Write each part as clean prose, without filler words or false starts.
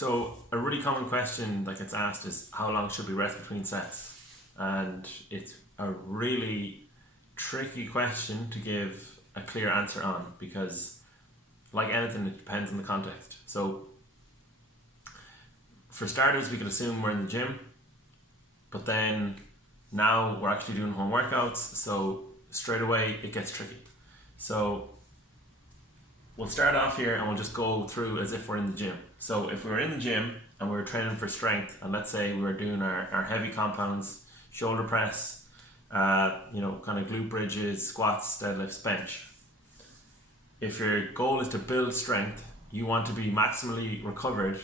So a really common question that gets asked is how long should we rest between sets? And it's a really tricky question to give a clear answer on because, like anything, it depends on the context. So for starters, we could assume we're in the gym, but then now we're actually doing home workouts, so straight away it gets tricky. So we'll start off here and we'll just go through as if we're in the gym. So if we were in the gym and we were training for strength, and let's say we were doing our heavy compounds, shoulder press, kind of glute bridges, squats, deadlifts, bench. If your goal is to build strength, you want to be maximally recovered,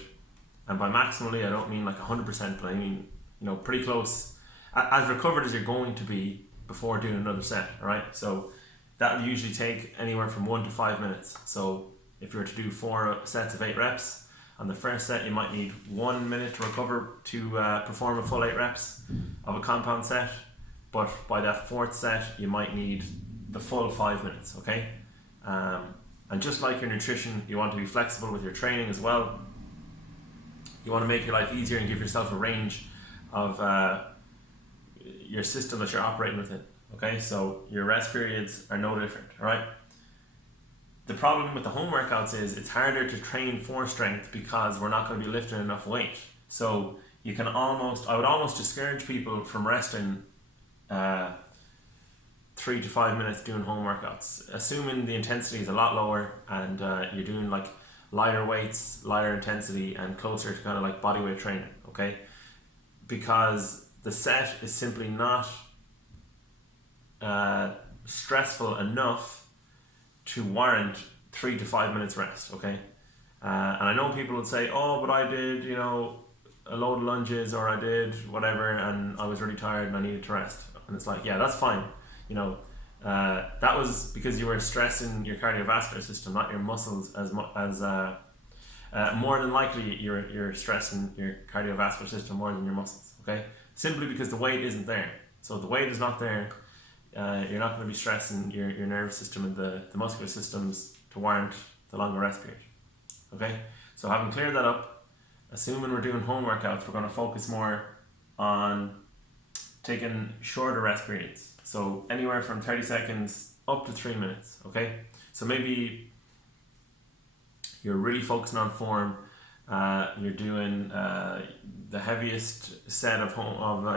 and by maximally I don't mean like 100%, but I mean pretty close, as recovered as you're going to be before doing another set. All right, so that will usually take anywhere from 1 to 5 minutes. So if you were to do 4 sets of 8 reps, on the first set you might need 1 minute to recover to perform a full 8 reps of a compound set, but by that 4th set you might need the full 5 minutes. Okay, and just like your nutrition, you want to be flexible with your training as well. You want to make your life easier and give yourself a range of your system that you're operating within. Okay, so your rest periods are no different. All right. The problem with the home workouts is it's harder to train for strength because we're not going to be lifting enough weight. So I would almost discourage people from resting 3 to 5 minutes doing home workouts, assuming the intensity is a lot lower and you're doing like lighter weights, lighter intensity, and closer to kind of like bodyweight training. Okay, because the set is simply not stressful enough to warrant 3 to 5 minutes rest. Okay, and I know people would say, oh, but I did a load of lunges, or I did whatever, and I was really tired and I needed to rest. And it's like, yeah, that's fine. That was because you were stressing your cardiovascular system, not your muscles as much as more than likely you're stressing your cardiovascular system more than your muscles. Okay, simply because the weight isn't there. So the weight is not there. You're not going to be stressing your nervous system and the muscular systems to warrant the longer rest period. Okay, so having cleared that up, assuming we're doing home workouts, we're going to focus more on taking shorter rest periods. So anywhere from 30 seconds up to 3 minutes. Okay, so maybe you're really focusing on form. You're doing the heaviest set of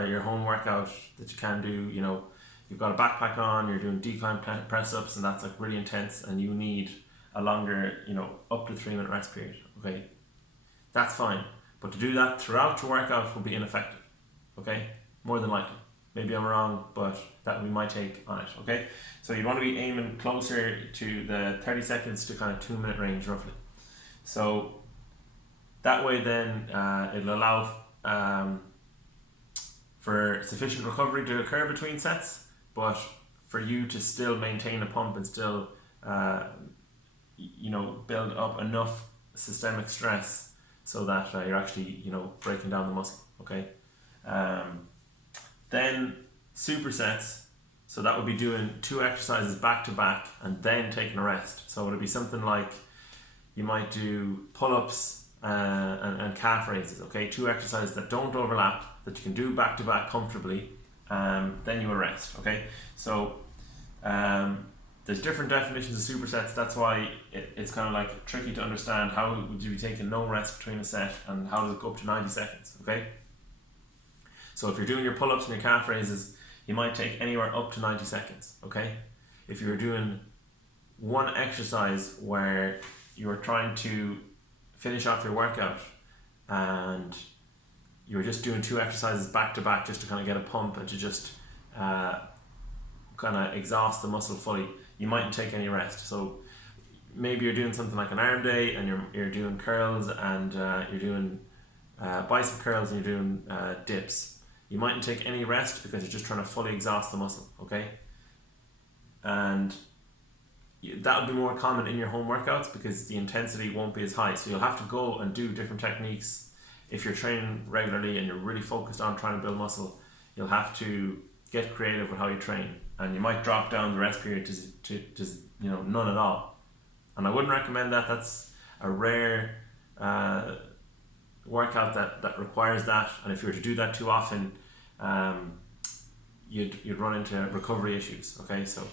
your home workout that you can do. You've got a backpack on, you're doing decline press ups, and that's like really intense, and you need a longer, up to 3 minute rest period. Okay, that's fine, but to do that throughout your workout will be ineffective. Okay, more than likely. Maybe I'm wrong, but that would be my take on it. Okay, so you want to be aiming closer to the 30 seconds to kind of 2 minute range roughly. So that way then it'll allow for sufficient recovery to occur between sets, but for you to still maintain a pump and still build up enough systemic stress so that you're actually breaking down the muscle. Okay, then supersets, so that would be doing 2 exercises back to back and then taking a rest. So it would be something like you might do pull-ups and calf raises. Okay, 2 exercises that don't overlap, that you can do back to back comfortably. Then you will rest. Okay, so there's different definitions of supersets. That's why it's kind of like tricky to understand how would you be taking no rest between a set and how does it go up to 90 seconds. Okay, so if you're doing your pull-ups and your calf raises, you might take anywhere up to 90 seconds. Okay, if you're doing one exercise where you're trying to finish off your workout and you're just doing 2 exercises back to back just to kind of get a pump and to just kind of exhaust the muscle fully, you mightn't take any rest. So maybe you're doing something like an arm day and you're doing curls and you're doing bicep curls and you're doing dips. You mightn't take any rest because you're just trying to fully exhaust the muscle. Okay, and that would be more common in your home workouts because the intensity won't be as high. So you'll have to go and do different techniques. If you're training regularly and you're really focused on trying to build muscle, you'll have to get creative with how you train, and you might drop down the rest period to none at all. And I wouldn't recommend that. That's a rare workout that requires that, and if you were to do that too often, you'd run into recovery issues. Okay, so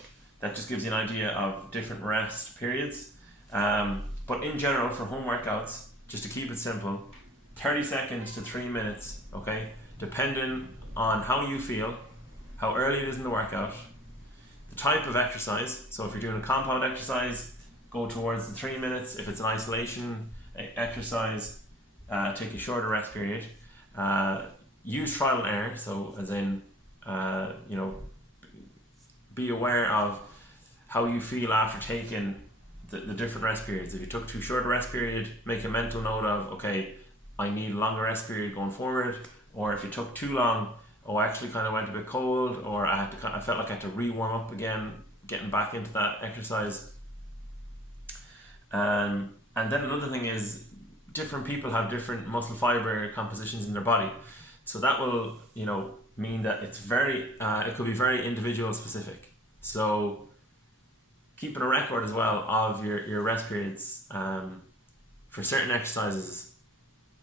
that just gives you an idea of different rest periods. But in general, for home workouts, just to keep it simple, 30 seconds to 3 minutes, okay, depending on how you feel, how early it is in the workout, the type of exercise. So if you're doing a compound exercise, go towards the 3 minutes. If it's an isolation exercise, take a shorter rest period. Use trial and error, so as in, be aware of how you feel after taking the different rest periods. If you took too short a rest period, make a mental note of, okay, I need a longer rest period going forward. Or if you took too long, I actually kind of went a bit cold, or I felt like I had to re-warm up again, getting back into that exercise. And then another thing is, different people have different muscle fiber compositions in their body. So that will, mean that it's it could be very individual specific. So keeping a record as well of your rest periods, for certain exercises,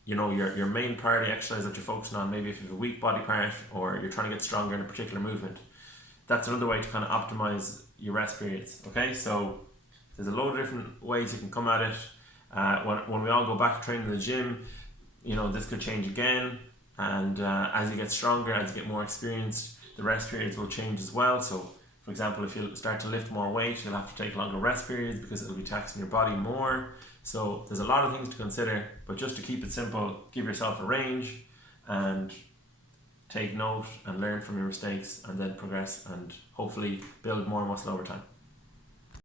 your main priority exercise that you're focusing on, maybe if you have a weak body part or you're trying to get stronger in a particular movement, that's another way to kind of optimize your rest periods. Okay, so there's a load of different ways you can come at it. When we all go back to training in the gym, this could change again, and as you get stronger, as you get more experienced, the rest periods will change as well. So for example, if you start to lift more weight, you'll have to take longer rest periods because it'll be taxing your body more. So there's a lot of things to consider, but just to keep it simple, give yourself a range and take note and learn from your mistakes, and then progress and hopefully build more muscle over time.